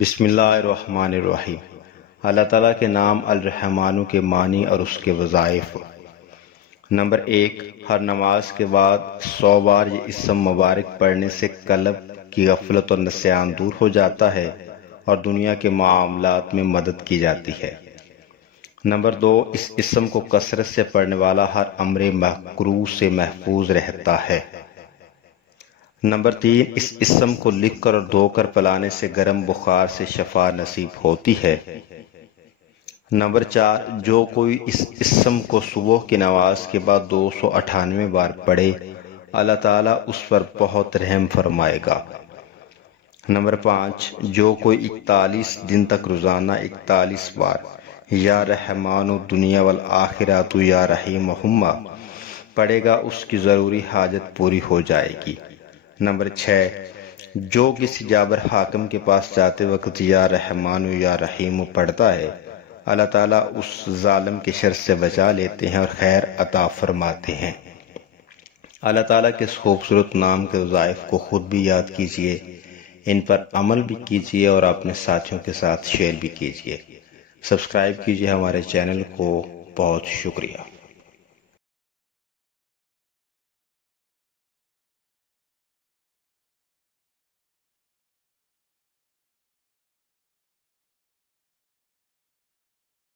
بسم اللہ الرحمن الرحیم۔ اللہ تعالیٰ کے نام الرحمن کے معنی اور اس کے وظائف۔ نمبر 1، ہر نماز کے بعد 100 بار یہ اسم مبارک پڑھنے سے قلب کی غفلت اور نسیان دور ہو جاتا ہے اور دنیا کے معاملات میں مدد کی جاتی ہے۔ نمبر 2، اس اسم کو کثرت سے پڑھنے والا ہر امر مکروہ سے محفوظ رہتا ہے۔ نمبر 3، اس اسم کو لکھ کر اور دھو کر پلانے سے گرم بخار سے شفا نصیب ہوتی ہے۔ نمبر 4، جو کوئی اس اسم کو صبح کی نماز کے بعد 298 بار پڑھے اللہ تعالیٰ اس پر بہت رحم فرمائے گا۔ نمبر 5، جو کوئی 41 دن تک روزانہ 41 بار یا رحمان الدنیا والآخرات یا رحیمہما پڑھے گا اس کی ضروری حاجت پوری ہو جائے گی۔ نمبر 6، جو کسی جابر حاکم کے پاس جاتے وقت یا رحمان یا رحیم پڑھتا ہے اللہ تعالیٰ اس ظالم کے شر سے بچا لیتے ہیں اور خیر عطا فرماتے ہیں۔ اللہ تعالیٰ کے اس خوبصورت نام کے وظائف کو خود بھی یاد کیجئے، ان پر عمل بھی کیجئے اور اپنے ساتھیوں کے ساتھ شیئر بھی کیجئے۔ سبسکرائب کیجئے ہمارے چینل کو۔ بہت شکریہ۔